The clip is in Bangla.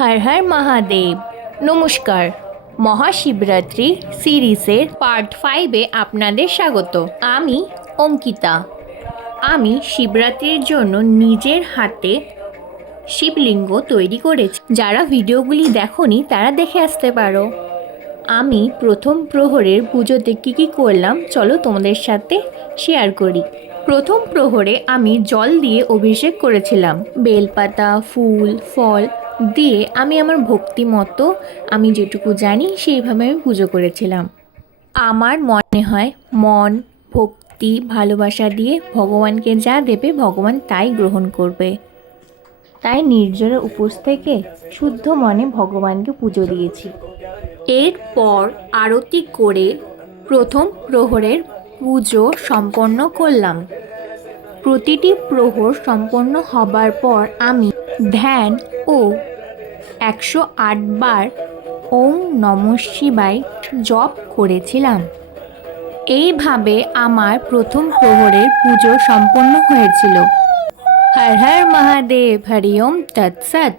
হর হর মহাদেব। নমস্কার। মহাশিবরাত্রি সিরিজের পার্ট 5-এ আপনাদের স্বাগত। আমি অঙ্কিতা। আমি শিবরাত্রির জন্য নিজের হাতে শিবলিঙ্গ তৈরি করেছি। যারা ভিডিওগুলি দেখোনি তারা দেখে আসতে পারো। আমি প্রথম প্রহরের পুজোতে কী করলাম চলো তোমাদের সাথে শেয়ার করি। প্রথম প্রহরে আমি জল দিয়ে অভিষেক করেছিলাম। বেলপাতা, ফুল, ফল দিয়ে আমি আমার ভক্তি মতো আমি যেটুকু জানি সেইভাবে আমি পুজো করেছিলাম। আমার মনে হয় মন, ভক্তি, ভালোবাসা দিয়ে ভগবানকে যা দেবে ভগবান তাই গ্রহণ করবে। তাই নির্জরে উপোস থেকে শুদ্ধ মনে ভগবানকে পুজো দিয়েছি। এরপর আরতি করে প্রথম প্রহরের পুজো সম্পন্ন করলাম। প্রতিটি প্রহর সম্পন্ন হবার পর আমি ধ্যান ও 108 বার ওম নমঃ শিবায় জপ করেছিলাম। এইভাবে আমার প্রথম প্রহরের পুজো সম্পন্ন হয়েছিল। হর হর মহাদেব। হরি ওম তৎসৎ।